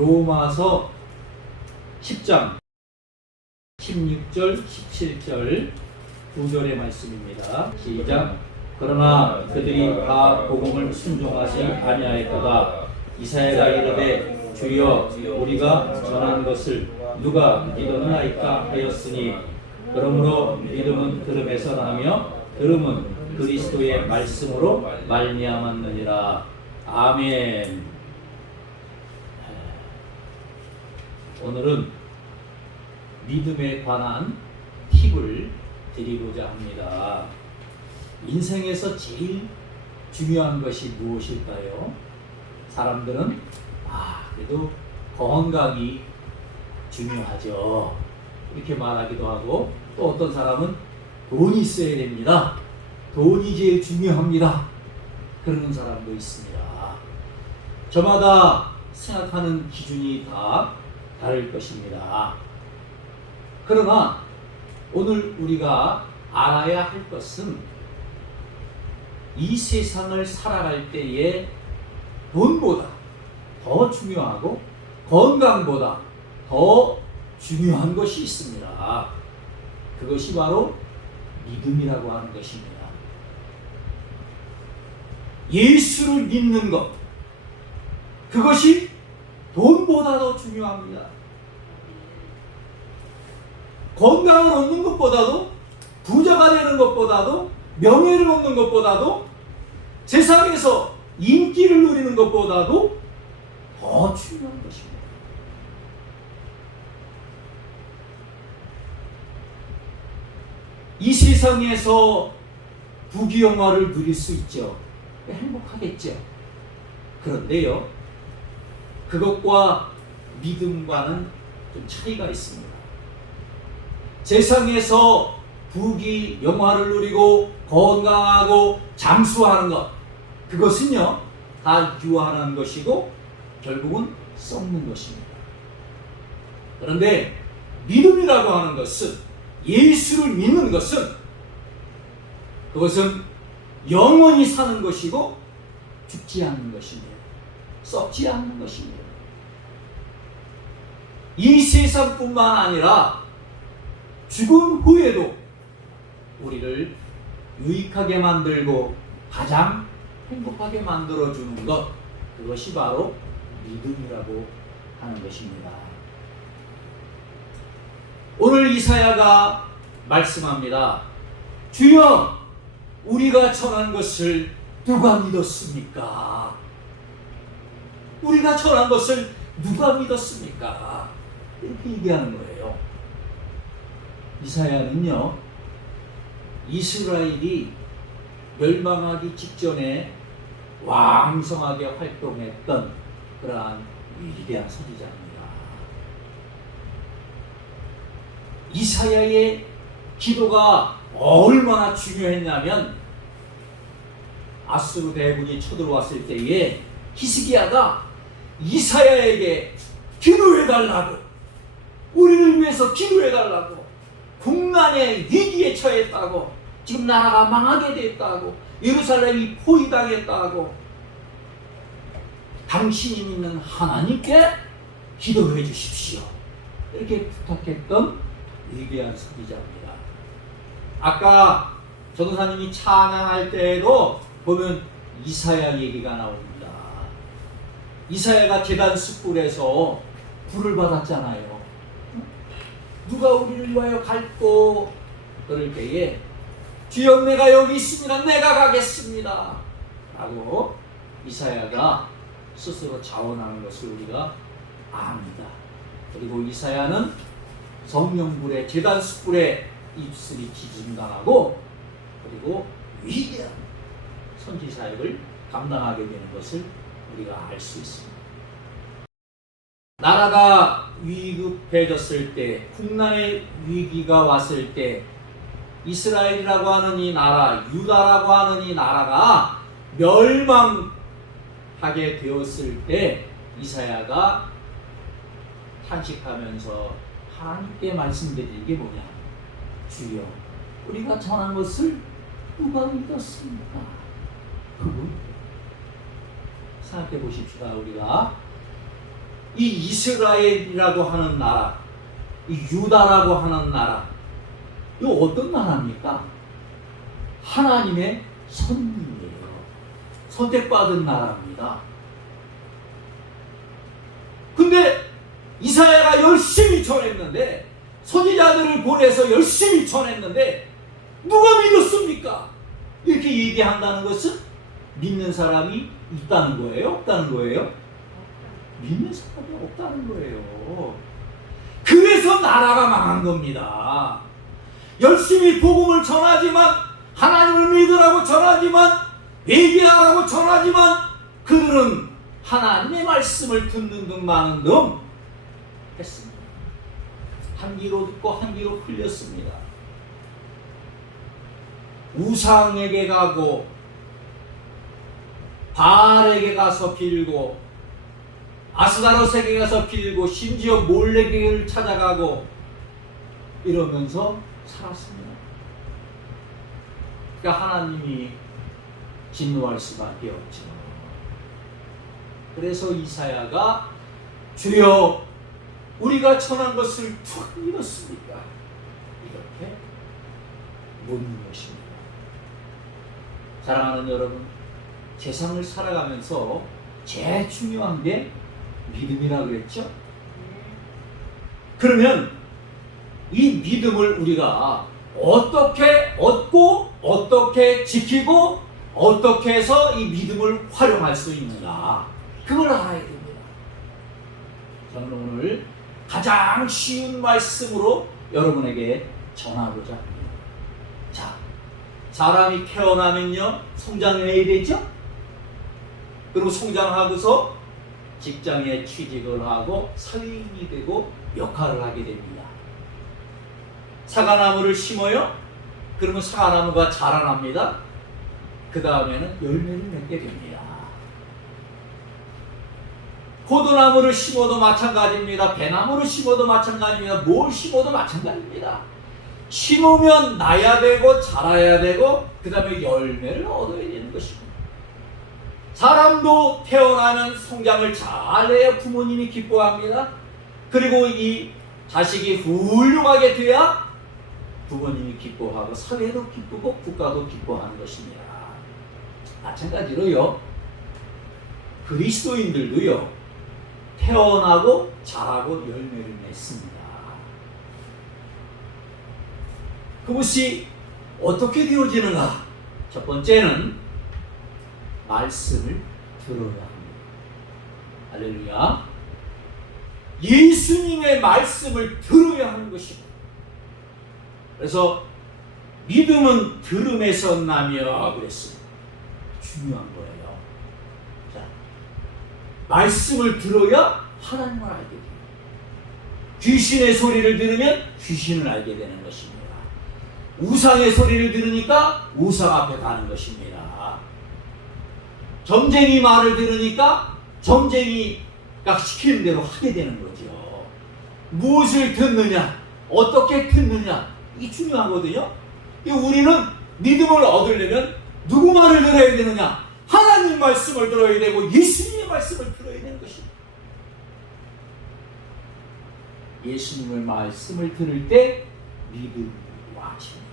로마서 10장 16절 17절 2절의 말씀입니다. 시작. 그러나 그들이 다 복음을 순종하지 아니하였도다. 이사야가 이르되 주여 우리가 전한 것을 누가 믿었나이까 하였으니 그러므로 믿음은 들음에서 나며 들음은 그리스도의 말씀으로 말미암았느니라. 아멘. 오늘은 믿음에 관한 팁을 드리고자 합니다. 인생에서 제일 중요한 것이 무엇일까요? 사람들은 그래도 건강이 중요하죠. 이렇게 말하기도 하고, 또 어떤 사람은 돈이 있어야 됩니다. 돈이 제일 중요합니다. 그러는 사람도 있습니다. 저마다 생각하는 기준이 다 다를 것입니다. 그러나 오늘 우리가 알아야 할 것은 이 세상을 살아갈 때에 돈보다 더 중요하고 건강보다 더 중요한 것이 있습니다. 그것이 바로 믿음이라고 하는 것입니다. 예수를 믿는 것, 그것이 돈보다 더 중요합니다. 건강을 얻는 것보다도, 부자가 되는 것보다도, 명예를 얻는 것보다도, 세상에서 인기를 누리는 것보다도 더 중요한 것입니다. 이 세상에서 부귀영화를 누릴 수 있죠. 행복하겠죠. 그런데요, 그것과 믿음과는 좀 차이가 있습니다. 세상에서 부귀영화를 누리고 건강하고 장수하는 것, 그것은요 다 유한한 것이고 결국은 썩는 것입니다. 그런데 믿음이라고 하는 것은, 예수를 믿는 것은, 그것은 영원히 사는 것이고 죽지 않는 것입니다. 썩지 않는 것입니다. 이 세상뿐만 아니라 죽은 후에도 우리를 유익하게 만들고 가장 행복하게 만들어주는 것, 그것이 바로 믿음이라고 하는 것입니다. 오늘 이사야가 말씀합니다. 주여 우리가 전한 것을 누가 믿었습니까? 우리가 전한 것을 누가 믿었습니까? 이렇게 얘기하는 거예요. 이사야는요, 이스라엘이 멸망하기 직전에 왕성하게 활동했던 그러한 위대한 선지자입니다. 이사야의 기도가 얼마나 중요했냐면, 아수르 대군이 쳐들어왔을 때에 히스기야가 이사야에게 기도해달라고, 우리를 위해서 기도해달라고, 국난의 위기에 처했다고, 지금 나라가 망하게 됐다고, 예루살렘이 포위당했다고, 당신이 믿는 하나님께 기도해 주십시오, 이렇게 부탁했던 위대한 선지자입니다. 아까 전도사님이 찬양할 때에도 보면 이사야 얘기가 나옵니다. 이사야가 제단 숯불에서 불을 받았잖아요. 누가 우리를 위하여 갈꼬? 그럴 때에 주여 내가 여기 있습니다, 내가 가겠습니다 라고 이사야가 스스로 자원하는 것을 우리가 압니다. 그리고 이사야는 성령불에, 제단 숯불에 입술이 기진당하고, 그리고 위대한 선지 사역을 감당하게 되는 것을 우리가 알 수 있습니다. 나라가 위급해졌을 때, 국난의 위기가 왔을 때, 이스라엘이라고 하는 이 나라, 유다라고 하는 이 나라가 멸망하게 되었을 때 이사야가 탄식하면서 하나님께 말씀드리는 게 뭐냐? 주여 우리가 전한 것을 누가 믿었습니까? 그분 생각해 보십시다. 우리가 이 이스라엘이라고 하는 나라, 이 유다라고 하는 나라, 이거 어떤 나라입니까? 하나님의 선민이에요. 선택받은 나라입니다. 근데 이사야가 열심히 전했는데, 선지자들을 보내서 열심히 전했는데 누가 믿었습니까? 이렇게 얘기한다는 것은 믿는 사람이 있다는 거예요? 없다는 거예요? 믿는 사람이 없다는 거예요. 그래서 나라가 망한 겁니다. 열심히 복음을 전하지만, 하나님을 믿으라고 전하지만, 회개하라고 전하지만 그들은 하나님의 말씀을 듣는 등 마는 등 했습니다. 한 귀로 듣고 한 귀로 흘렸습니다. 우상에게 가고 바알에게 가서 빌고 아스다롯에게 가서 빌고 심지어 몰레게를 찾아가고 이러면서 살았습니다. 그러니까 하나님이 진노할 수밖에 없죠. 그래서 이사야가 주여 우리가 전한 것을 누가 믿었습니까? 이렇게 묻는 것입니다. 사랑하는 여러분, 세상을 살아가면서 제일 중요한 게 믿음이라고 그랬죠? 그러면 이 믿음을 우리가 어떻게 얻고 어떻게 지키고 어떻게 해서 이 믿음을 활용할 수 있는가, 그걸 알아야 됩니다. 저는 오늘 가장 쉬운 말씀으로 여러분에게 전하고자 합니다. 자, 사람이 태어나면요 성장해야 되죠? 그리고 성장하고서 직장에 취직을 하고 사회인이 되고 역할을 하게 됩니다. 사과나무를 심어요? 그러면 사과나무가 자라납니다. 그 다음에는 열매를 맺게 됩니다. 포도나무를 심어도 마찬가지입니다. 배나무를 심어도 마찬가지입니다. 뭘 심어도 마찬가지입니다. 심으면 나야 되고 자라야 되고 그 다음에 열매를 얻어야 되는 것입니다. 사람도 태어나면 성장을 잘해야 부모님이 기뻐합니다. 그리고 이 자식이 훌륭하게 돼야 부모님이 기뻐하고 사회도 기쁘고 국가도 기뻐하는 것입니다. 마찬가지로요, 그리스도인들도요 태어나고 자라고 열매를 맺습니다. 그것이 어떻게 되어지는가? 첫 번째는 말씀을 들어야 합니다. 할렐루야. 예수님의 말씀을 들어야 하는 것입니다. 그래서 믿음은 들음에서 나며 그랬습니다. 중요한 거예요. 자, 말씀을 들어야 하나님을 알게 됩니다. 귀신의 소리를 들으면 귀신을 알게 되는 것입니다. 우상의 소리를 들으니까 우상 앞에 가는 것입니다. 점쟁이 말을 들으니까 점쟁이가 시키는 대로 하게 되는 거죠. 무엇을 듣느냐, 어떻게 듣느냐, 이게 중요하거든요. 우리는 믿음을 얻으려면 누구 말을 들어야 되느냐? 하나님 말씀을 들어야 되고 예수님의 말씀을 들어야 되는 것입니다. 예수님의 말씀을 들을 때 믿음이 와집니다.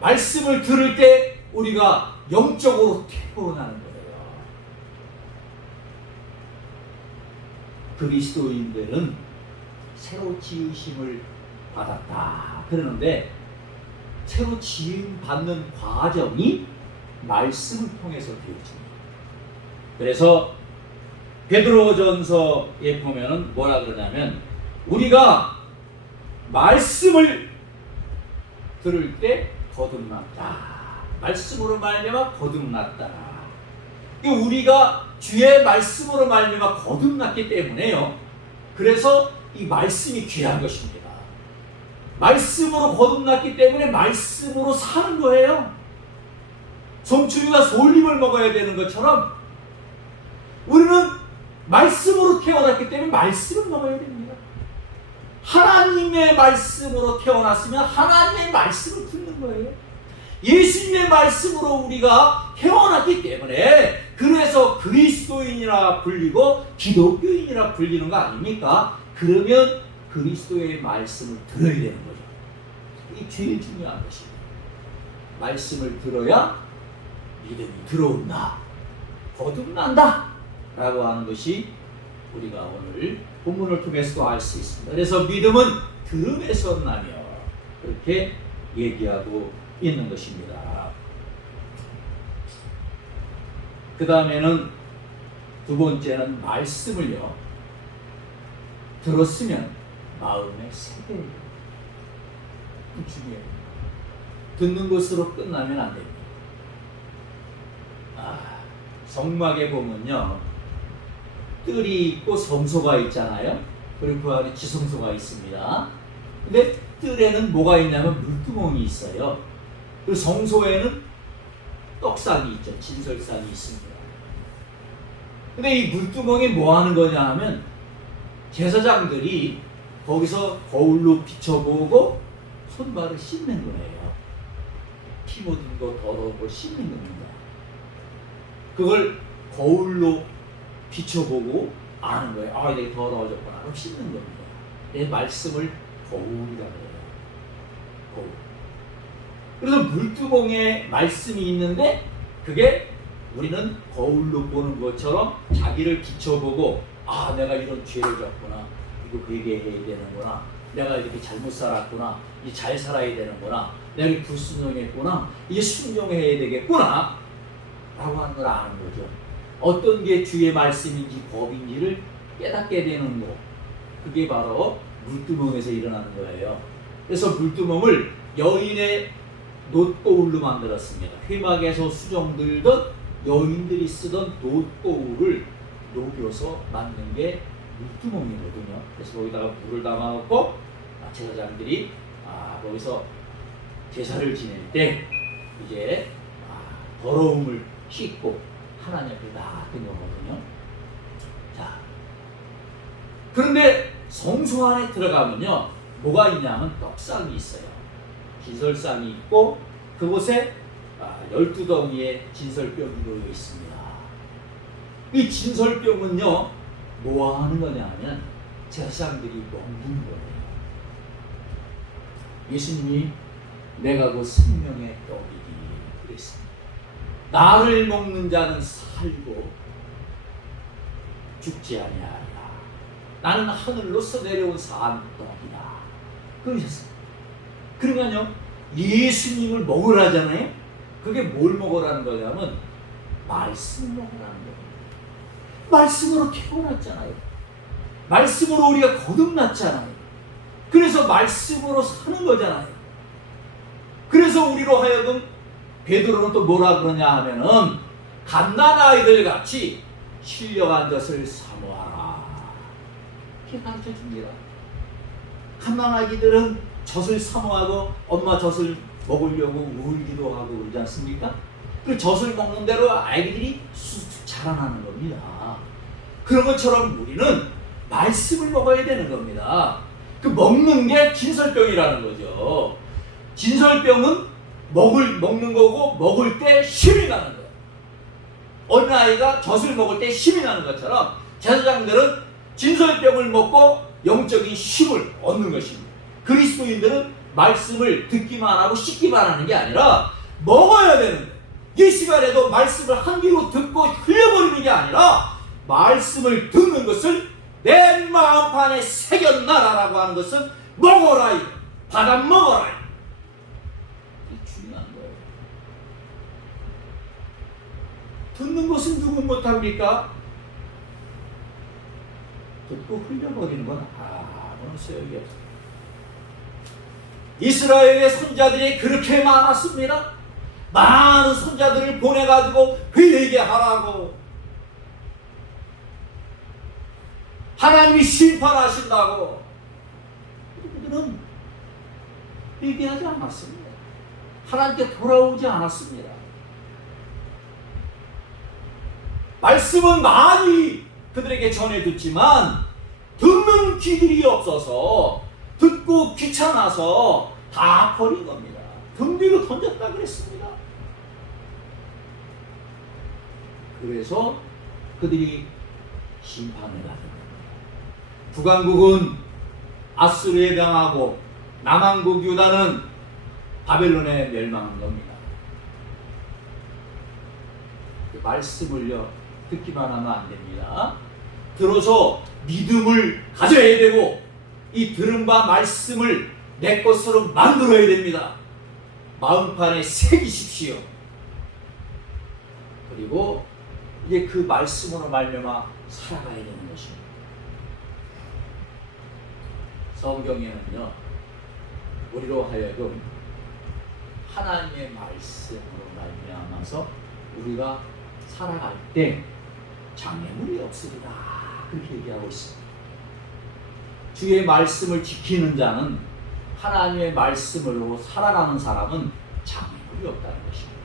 말씀을 들을 때 우리가 영적으로 태어나는 거예요. 그리스도인들은 새로 지으심을 받았다 그러는데, 새로 지음 받는 과정이 말씀을 통해서 되어집니다. 그래서 베드로전서에 보면은 뭐라 그러냐면, 우리가 말씀을 들을 때 거듭났다. 말씀으로 말미암아 거듭났다. 우리가 주의 말씀으로 말미암아 거듭났기 때문에요. 그래서 이 말씀이 귀한 것입니다. 말씀으로 거듭났기 때문에 말씀으로 사는 거예요. 송충이가 솔잎을 먹어야 되는 것처럼 우리는 말씀으로 태어났기 때문에 말씀을 먹어야 됩니다. 하나님의 말씀으로 태어났으면 하나님의 말씀을 듣는 거예요. 예수님의 말씀으로 우리가 태어났기 때문에 그 그래서 그리스도인이라 불리고 기독교인이라 불리는 거 아닙니까? 그러면 그리스도의 말씀을 들어야 되는 거죠. 이게 제일 중요한 것입니다. 말씀을 들어야 믿음이 들어온다, 거듭난다 라고 하는 것이 우리가 오늘 본문을 통해서도 알 수 있습니다. 그래서 믿음은 들음에서 나며 그렇게 얘기하고 있는 것입니다. 그 다음에는 두 번째는 말씀을요, 들었으면 마음에 새겨요. 중요해요. 듣는 것으로 끝나면 안 됩니다. 성막에 보면요, 뜰이 있고 성소가 있잖아요. 그리고 그 안에 지성소가 있습니다. 근데 뜰에는 뭐가 있냐면 물두멍이 있어요. 그리고 성소에는 떡상이 있죠. 진설상이 있습니다. 근데 이 물두멍이 뭐 하는 거냐 하면 제사장들이 거기서 거울로 비춰보고 손발을 씻는 거예요. 피 묻은 거 더러운 걸 씻는 겁니다. 그걸 거울로 비춰보고 아는 거예요. 아, 이게 더러워졌구나. 그럼 씻는 겁니다. 내 말씀을 거울이라고 해요. 거울. 그래서 물두멍에 말씀이 있는데 그게 우리는 거울로 보는 것처럼 자기를 비춰보고, 아, 내가 이런 죄를 졌구나. 이거 회개해야 되는구나. 내가 이렇게 잘못 살았구나. 이제 잘 살아야 되는구나. 내가 이렇게 불순종했구나. 이제 순종해야 되겠구나. 라고 하는 걸 아는 거죠. 어떤 게 주의 말씀인지 법인지를 깨닫게 되는 거. 그게 바로 물두멍에서 일어나는 거예요. 그래서 물두멍을 여인의 놋거울로 만들었습니다. 회막에서 수정들던 여인들이 쓰던 놋거울을 녹여서 만든 게 물두멍이거든요. 그래서 거기다가 물을 담아놓고 제사장들이 거기서 제사를 지낼 때 이제 더러움을 씻고 하나님 앞에 나갔던 거거든요. 자, 그런데 성소 안에 들어가면요, 뭐가 있냐면 떡상이 있어요. 진설상이 있고 그곳에 12덩이의 진설병이 놓여 있습니다. 이 진설병은요, 뭐 하는 거냐 하면 제사장들이 먹는 거예요. 예수님이 내가 그 생명의 떡이니 그랬습니다. 나를 먹는 자는 살고 죽지 아니하리라. 나는 하늘로서 내려온 산떡이다. 그러셨습니다. 그러면요, 예수님을 먹으라잖아요. 그게 뭘 먹으라는 거냐면 말씀 먹으라는 거예요. 말씀으로 태어났잖아요. 말씀으로 우리가 거듭났잖아요. 그래서 말씀으로 사는 거잖아요. 그래서 우리로 하여금 베드로는 또 뭐라 그러냐 하면은 갓난아이들 같이 실려간 젖을 사모하라. 이렇게 가르쳐 줍니다. 갓난아기들은 젖을 사모하고 엄마 젖을 먹으려고 울기도 하고 그러지 않습니까? 그 젖을 먹는 대로 아이들이 쑥쑥 자라나는 겁니다. 그런 것처럼 우리는 말씀을 먹어야 되는 겁니다. 그 먹는 게 진설병이라는 거죠. 진설병은 먹는 거고 먹을 때 힘이 나는 거예요. 어린아이가 젖을 먹을 때 힘이 나는 것처럼 제사장들은 진설병을 먹고 영적인 힘을 얻는 것입니다. 그리스도인들은 말씀을 듣기만 하고 씻기만 하는 게 아니라 먹어야 되는 거예요. 이 시간에도 말씀을 한 귀로 듣고 흘려버리는 게 아니라 말씀을 듣는 것을 내 마음판에 새겨놔라라고 하는 것은 먹어라, 받아 먹어라. 이게 중요한 거예요. 듣는 것은 누구 못합니까? 듣고 흘려버리는 건 아무런 소용이 없어요. 이스라엘의 손자들이 그렇게 많았습니다. 많은 손자들을 보내가지고 회개하라고, 하나님이 심판하신다고. 그들은 회개하지 않았습니다. 하나님께 돌아오지 않았습니다. 말씀은 많이 그들에게 전해 듣지만 듣는 귀들이 없어서, 듣고 귀찮아서 다 버린 겁니다. 등 뒤로 던졌다 그랬습니다. 그래서 그들이 심판을 받은 겁니다. 북왕국은 아수르에 당하고 남왕국 유다는 바벨론에 멸망한 겁니다. 그 말씀을요 듣기만 하면 안 됩니다. 들어서 믿음을 가져야 되고 이 들은 바 말씀을 내 것으로 만들어야 됩니다. 마음판에 새기십시오. 그리고 이제 그 말씀으로 말미암아 살아가야 되는 것입니다. 성경에는요 우리로 하여금 하나님의 말씀으로 말미암아서 우리가 살아갈 때 장애물이 없으리라 그렇게 얘기하고 있습니다. 주의 말씀을 지키는 자는 하나님의 말씀으로 살아가는 사람은 장애물이 없다는 것입니다.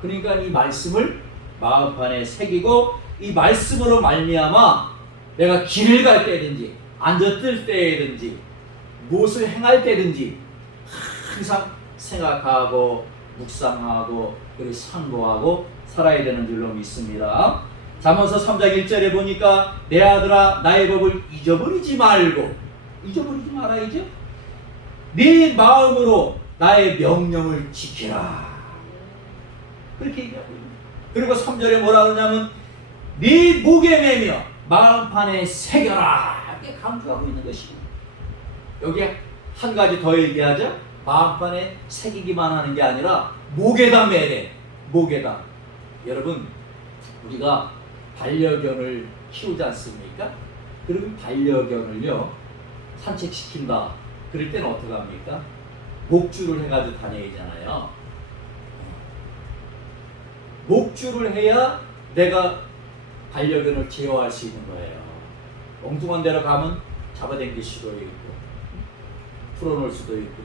그러니까 이 말씀을 마음판에 새기고 이 말씀으로 말미암아 내가 길을 갈 때든지 앉았을 때든지 무엇을 행할 때든지 항상 생각하고 묵상하고 그리고 상고하고 살아야 되는 줄로 믿습니다. 잠언서 3장 1절에 보니까 내 아들아 나의 법을 잊어버리지 말고 잊어버리지 말아야죠. 네 마음으로 나의 명령을 지키라 그렇게 얘기하고 있습니다. 그리고 3절에 뭐라 그러냐면 네 목에 매며 마음판에 새겨라 이렇게 강조하고 있는 것입니다. 여기에 한 가지 더 얘기하죠. 마음판에 새기기만 하는 게 아니라 목에다 매래. 목에다. 여러분 우리가 반려견을 키우지 않습니까? 그러면 반려견을요 산책시킨다 그럴 때는 어떻게 합니까? 목줄을 해가지고 다녀야잖아요. 목줄을 해야 내가 반려견을 제어할 수 있는 거예요. 엉뚱한 데로 가면 잡아당길 수도 있고 풀어놓을 수도 있고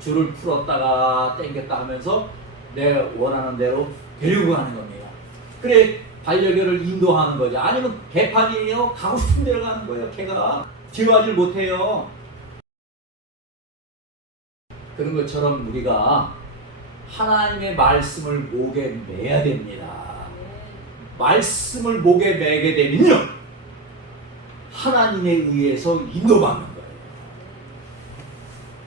줄을 풀었다가 당겼다 하면서 내 원하는 대로 데리고 가는 겁니다. 그래 반려견을 인도하는 거죠. 아니면 개판이에요. 가고 싶은 데로 가는 거예요. 개가 제어하지 못해요. 그런 것처럼 우리가 하나님의 말씀을 목에 매야 됩니다. 말씀을 목에 매게 되면요 하나님에 의해서 인도받는 거예요.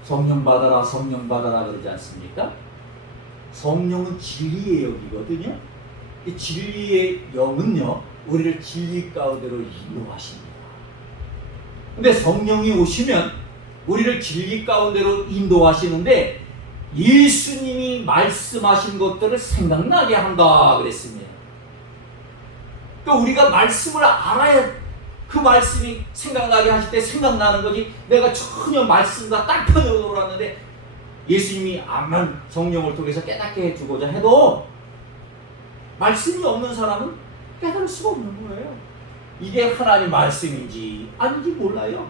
성령 받아라 성령 받아라 그러지 않습니까? 성령은 진리의 영이거든요. 이 진리의 영은요 우리를 진리 가운데로 인도하십니다. 근데 성령이 오시면 우리를 진리 가운데로 인도하시는데 예수님이 말씀하신 것들을 생각나게 한다 그랬습니다. 또 우리가 말씀을 알아야 그 말씀이 생각나게 하실 때 생각나는 거지 내가 전혀 말씀과 딴편으로 돌았는데 예수님이 암만 성령을 통해서 깨닫게 해주고자 해도 말씀이 없는 사람은 깨달을 수가 없는 거예요. 이게 하나님 말씀인지 아닌지 몰라요.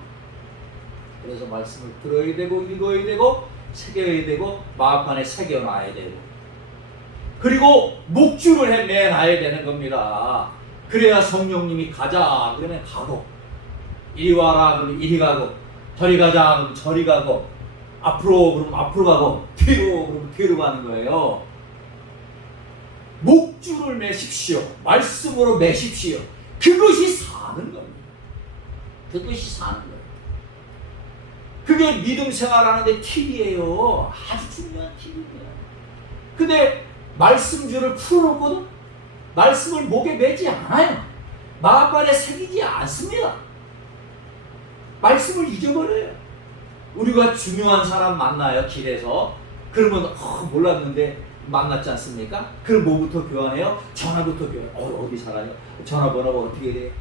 그래서 말씀을 들어야 되고 읽어야 되고 새겨야 되고 마음판에 새겨놔야 되고 그리고 목줄을 매놔야 되는 겁니다. 그래야 성령님이 가자 그러면 가고 이리 와라 그러면 이리 가고 저리 가자 그러면 저리 가고 앞으로 그러면 앞으로 가고 뒤로 그러면 뒤로 가는 거예요. 목줄을 매십시오. 말씀으로 매십시오. 그것이 사는 겁니다. 그것이 사는 거예요. 그게 믿음 생활하는데 팁이에요. 아주 중요한 팁입니다. 근데 말씀줄을 풀어놓고도 말씀을 목에 매지 않아요. 마음판에 새기지 않습니다. 말씀을 잊어버려요. 우리가 중요한 사람 만나요 길에서. 그러면 몰랐는데 만났지 않습니까? 그럼 뭐부터 교환해요? 전화부터 교환해요. 어디 살아요? 전화번호가 어떻게 돼요?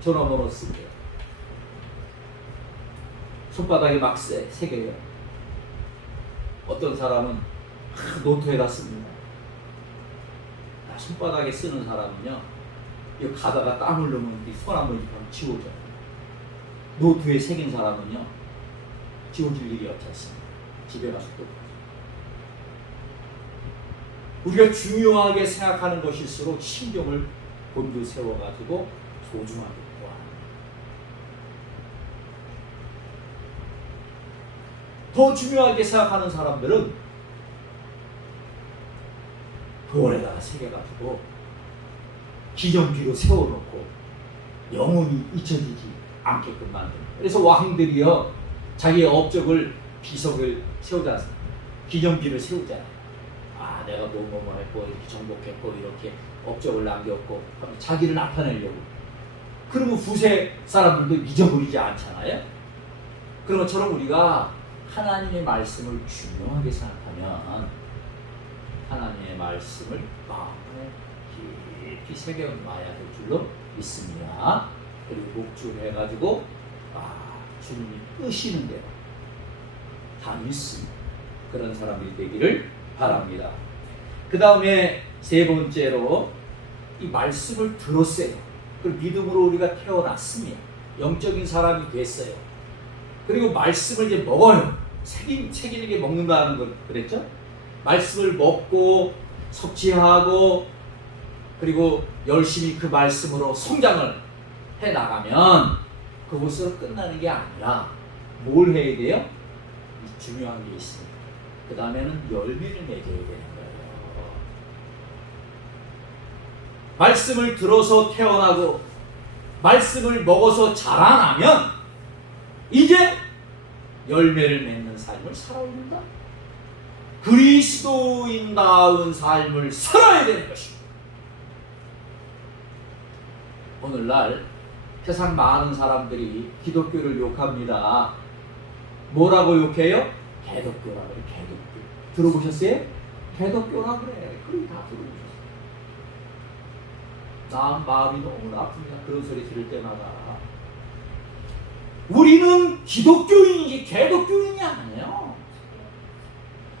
전화번호 쓰세요. 손바닥에 막 새겨요. 어떤 사람은 노트에다 씁니다. 손바닥에 쓰는 사람은요 이 가다가 땀 흘리면 손 한번 지워져요. 노트에 새긴 사람은요 지워질 일이 없지 않습니다. 집에 가서 또 우리가 중요하게 생각하는 것일수록 신경을 곤두세워가지고 소중하게 보아합니다. 더 중요하게 생각하는 사람들은 돌에다가 새겨가지고 기정비로 세워놓고 영원히 잊혀지지 않게끔 만듭니다. 그래서 왕들이요 자기의 업적을 비석을 세우지 않습니다. 기정비를 세우잖아요. 아 내가 뭐뭐 했고 이렇게 정복했고 이렇게 업적을 남겼고 자기를 나타내려고. 그러면 후세 사람들도 잊어버리지 않잖아요. 그런 것처럼 우리가 하나님의 말씀을 중요하게 생각하면 하나님의 말씀을 마음에 깊이 새겨놔야 될 줄로 믿습니다. 그리고 목줄해가지고 주님이 끄시는 대로 다 믿습니다. 그런 사람이 되기를 바랍니다. 그 다음에 세 번째로 이 말씀을 들었어요. 그 믿음으로 우리가 태어났습니다. 영적인 사람이 됐어요. 그리고 말씀을 이제 먹어요. 새기는 먹는다는 걸 그랬죠? 말씀을 먹고 섭취하고 그리고 열심히 그 말씀으로 성장을 해 나가면 그것으로 끝나는 게 아니라 뭘 해야 돼요? 중요한 게 있습니다. 그 다음에는 열매를 맺어야 되는 거예요. 말씀을 들어서 태어나고 말씀을 먹어서 자라나면 이제 열매를 맺는 삶을 살아야 된다. 그리스도인다운 삶을 살아야 되는 것입니다. 오늘날 세상 많은 사람들이 기독교를 욕합니다. 뭐라고 욕해요? 개독교라고 그래. 개독교. 들어보셨어요? 개독교라고 그래. 그걸 다 들어보셨어요. 나 마음이 너무 아픕니다. 그런 소리 들을 때마다. 우리는 기독교인이지 개독교인이 아니에요.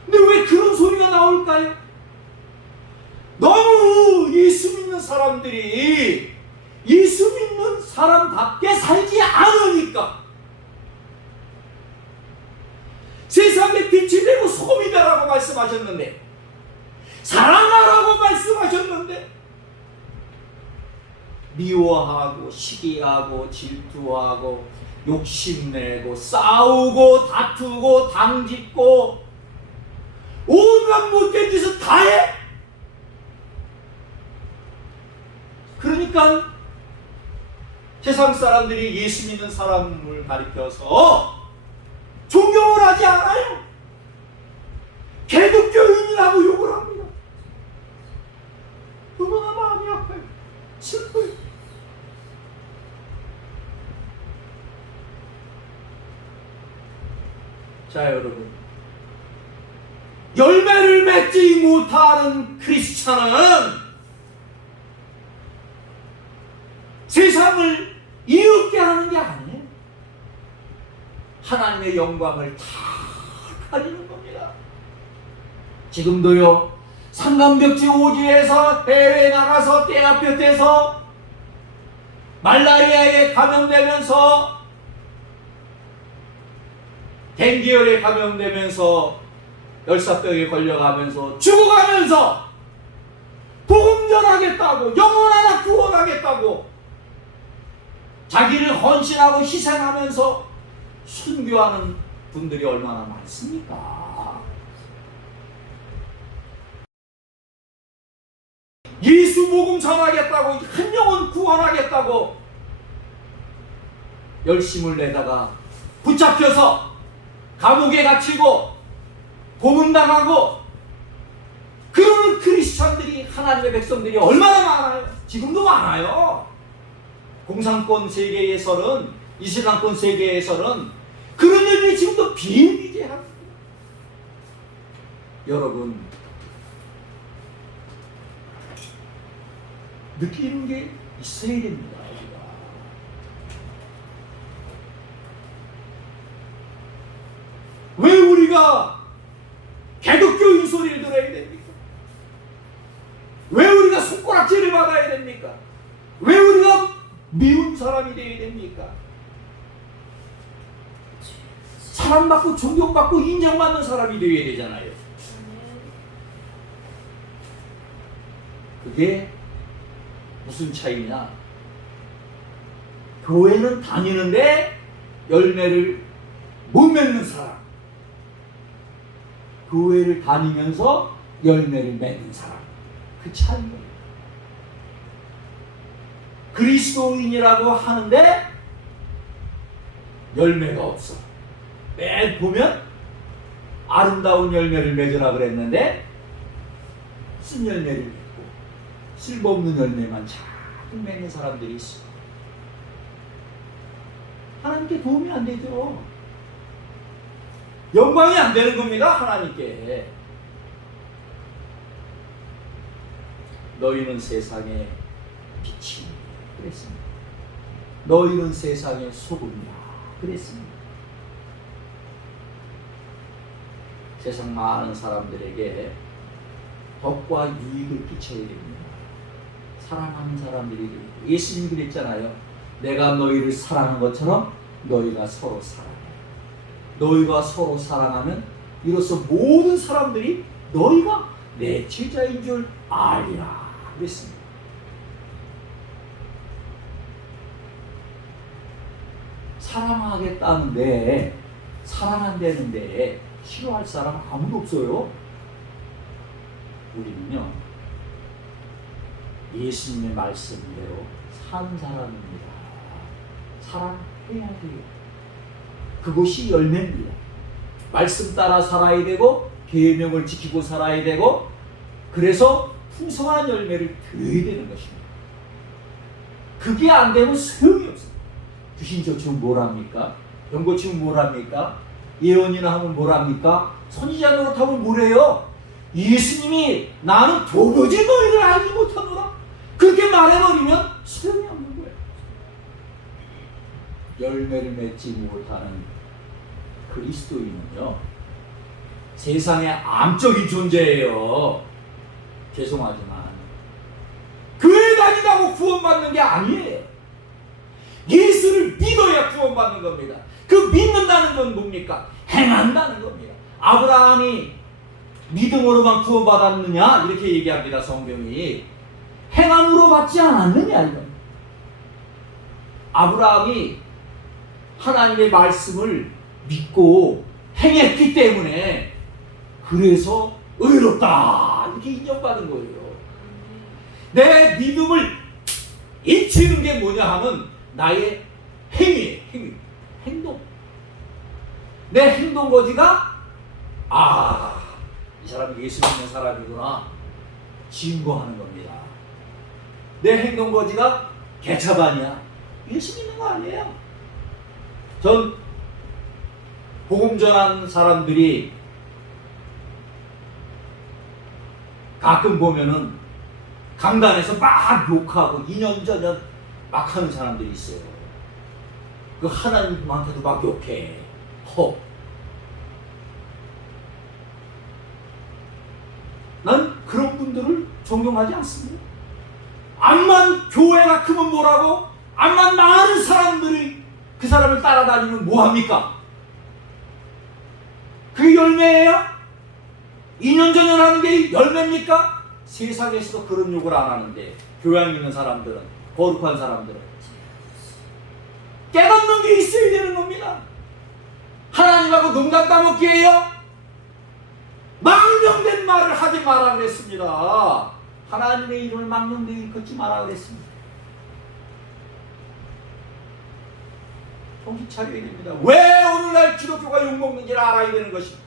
근데 왜 그런 소리가 나올까요? 너무 예수 믿는 사람들이 예수 믿는 사람답게 살지 않으니까. 세상에 빛이 되고 소금이 되라고 말씀하셨는데, 사랑하라고 말씀하셨는데, 미워하고 시기하고 질투하고 욕심내고 싸우고 다투고 당짓고 온갖 못된 짓을 다 해. 그러니까 세상 사람들이 예수 믿는 사람을 가리켜서 존경을 하지 않아요. 개독교인이라고 욕을 합니다. 너무나 마음이 아파요. 슬퍼요. 자 여러분, 열매를 맺지 못하는 크리스찬은 세상을 이웃게 하는 게 아니에요. 하나님의 영광을 다 가리는 겁니다. 지금도요, 상감벽지 오지에서 해외에 나가서 떼아볕에서 말라리아에 감염되면서 댕기열에 감염되면서 열사병에 걸려가면서 죽어가면서 복음 전하겠다고, 영혼 하나 구원하겠다고 자기를 헌신하고 희생하면서 순교하는 분들이 얼마나 많습니까? 예수 복음 전하겠다고, 한 영혼 구원하겠다고 열심을 내다가 붙잡혀서 감옥에 갇히고 고문당하고 그러는 크리스찬들이, 하나님의 백성들이 얼마나 많아요. 지금도 많아요. 공산권 세계에서는, 이슬람권 세계에서는 그런 일들이 지금도 비일비재합니다. 여러분, 느끼는 게 있어야 됩니다. 왜 우리가 개독교인 소리를 들어야 됩니까? 왜 우리가 손가락질을 받아야 됩니까? 왜 우리가 미운 사람이 되어야 됩니까? 사랑받고 존경받고 인정받는 사람이 되어야 되잖아요. 그게 무슨 차이냐? 교회는 다니는데 열매를 못 맺는 사람, 교회를 다니면서 열매를 맺는 사람, 그 차이입니다. 그리스도인이라고 하는데 열매가 없어. 매일 보면 아름다운 열매를 맺으라 그랬는데 쓴 열매를 맺고 쓸모없는 열매만 자꾸 맺는 사람들이 있어. 하나님께 도움이 안 되죠. 영광이 안 되는 겁니다. 하나님께. 너희는 세상의 빛이니 그랬습니다. 너희는 세상의 소금이라 그랬습니다. 세상 많은 사람들에게 덕과 유익을 끼쳐야 됩니다. 사랑하는 사람들이 예수님이 그랬잖아요. 내가 너희를 사랑한 것처럼 너희가 서로 사랑해. 너희가 서로 사랑하면 이로써 모든 사람들이 너희가 내 제자인 줄 알리라 그랬습니다. 사랑하겠다는데 사랑한다는데 싫어할 사람 아무도 없어요. 우리는요 예수님의 말씀대로 사는 사람입니다. 사랑해야 돼요. 그것이 열매입니다. 말씀 따라 살아야 되고 계명을 지키고 살아야 되고 그래서 풍성한 열매를 드려야 되는 것입니다. 그게 안 되면 소용이 없어요. 귀신 쫓으면 뭘 합니까? 병 고치면 뭘 합니까? 예언이나 하면 뭘 합니까? 선지자 노릇하면 뭐래요? 예수님이 나는 도무지 너희를 알지 못하노라 그렇게 말해버리면 소용이 없는 거예요. 열매를 맺지 못하는 그리스도인은요 세상의 암적인 존재예요. 죄송하지만 교회 다니다고 구원받는 게 아니에요. 예수를 믿어야 구원받는 겁니다. 그 믿는다는 건 뭡니까? 행한다는 겁니다. 아브라함이 믿음으로만 구원받았느냐 이렇게 얘기합니다. 성경이 행함으로 받지 않았느냐 이겁니다. 아브라함이 하나님의 말씀을 믿고 행했기 때문에 그래서 의롭다 이렇게 인정받은 거예요. 내 믿음을 잊히는 게 뭐냐 하면 나의 행위예요. 행동. 내 행동 거지가 이 사람이 예수 믿는 사람이구나 증거하는 겁니다. 내 행동 거지가 개차반이야. 예수 믿는 거 아니에요. 전 복음 전하는 사람들이 가끔 보면은 강단에서 막 욕하고 이년저년 막 하는 사람들이 있어요. 그 하나님한테도 막 욕해. 난 그런 분들을 존경하지 않습니다. 암만 교회가 크면 뭐라고? 암만 많은 사람들이 그 사람을 따라다니면 뭐합니까? 그게 열매예요? 2년 전에 하는 게 열매입니까? 세상에서도 그런 욕을 안 하는데 교양 있는 사람들은 거룩한 사람들은 깨닫는 게 있어야 되는 겁니다. 하나님하고 농담 따먹기예요? 망령된 말을 하지 마라 그랬습니다. 하나님의 이름을 망령되게 일컫지 마라 그랬습니다. 정신 차려야 됩니다. 왜 오늘날 기독교가 욕먹는지를 알아야 되는 것입니다.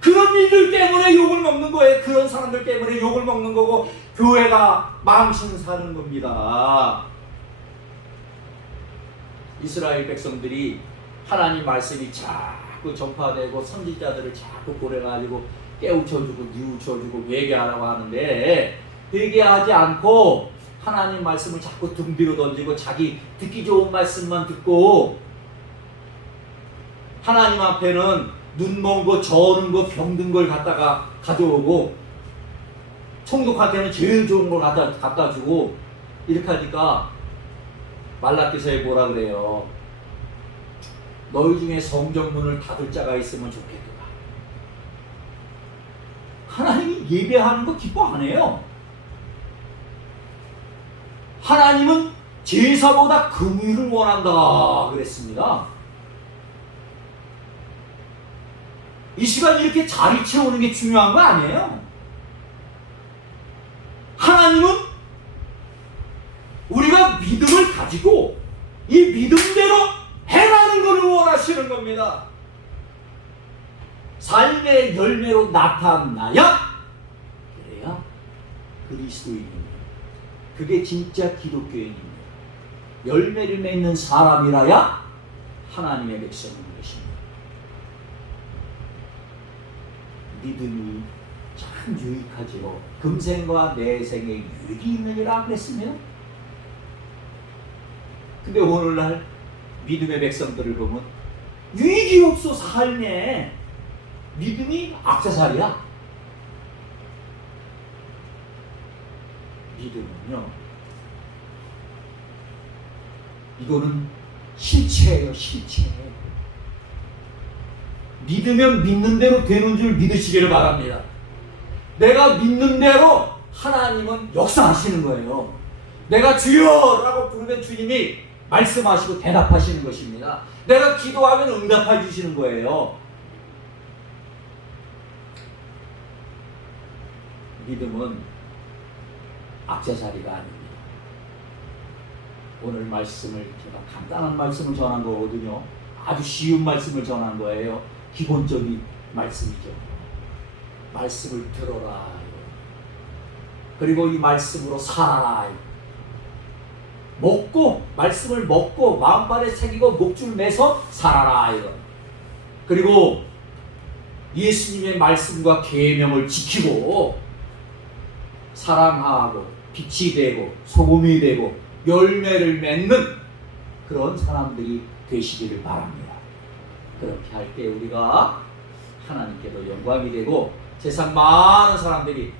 그런 일들 때문에 욕을 먹는 거예요. 그런 사람들 때문에 욕을 먹는 거고 교회가 망신 사는 겁니다. 이스라엘 백성들이 하나님 말씀이 자꾸 전파되고 선지자들을 자꾸 보내가지고 깨우쳐주고 뉘우쳐주고 회개하라고 하는데 회개하지 않고 하나님 말씀을 자꾸 등 뒤로 던지고 자기 듣기 좋은 말씀만 듣고 하나님 앞에는 눈먼 거, 저는 거, 병든 걸 갖다가 가져오고 총독한테는 제일 좋은 걸 갖다 주고 이렇게 하니까 말라기서에 뭐라 그래요? 너희 중에 성전문을 닫을 자가 있으면 좋겠더라. 하나님이 예배하는 거 기뻐 안 해요. 하나님은 제사보다 금유를 원한다 그랬습니다. 이 시간 이렇게 자리 채우는 게 중요한 거 아니에요. 하나님은 우리가 우리가 믿음을 가지고 이 믿음대로 행하는 것을 원하시는 겁니다. 삶의 열매로 나타나야 그래야 그리스도인입니다. 그게 진짜 기독교인입니다. 열매를 맺는 사람이라야 하나님의 백성인 것입니다. 믿음이 참 유익하지요. 금생과 내생에 유익이 있느니라 그랬으면, 근데 오늘날 믿음의 백성들을 보면 유익이 없어. 삶에 믿음이 악세사리야. 믿음은요, 이거는 실체예요. 실체. 믿으면 믿는 대로 되는 줄 믿으시기를 바랍니다. 내가 믿는 대로 하나님은 역사하시는 거예요. 내가 주여라고 부르면 주님이 말씀하시고 대답하시는 것입니다. 내가 기도하면 응답해 주시는 거예요. 믿음은 악세사리가 아닙니다. 오늘 말씀을 제가 간단한 말씀을 전한 거거든요. 아주 쉬운 말씀을 전한 거예요. 기본적인 말씀이죠. 말씀을 들어라. 그리고 이 말씀으로 살아라. 먹고, 말씀을 먹고 마음발에 새기고 목줄 매서 살아라. 그리고 예수님의 말씀과 계명을 지키고 사랑하고 빛이 되고 소금이 되고 열매를 맺는 그런 사람들이 되시기를 바랍니다. 그렇게 할 때 우리가 하나님께도 영광이 되고 세상 많은 사람들이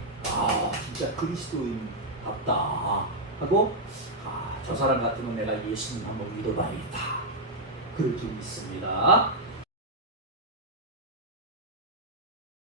진짜 그리스도인답다 하고 저 사람 같으면 내가 예수님 한번 믿어봐야겠다 그럴 줄 믿습니다.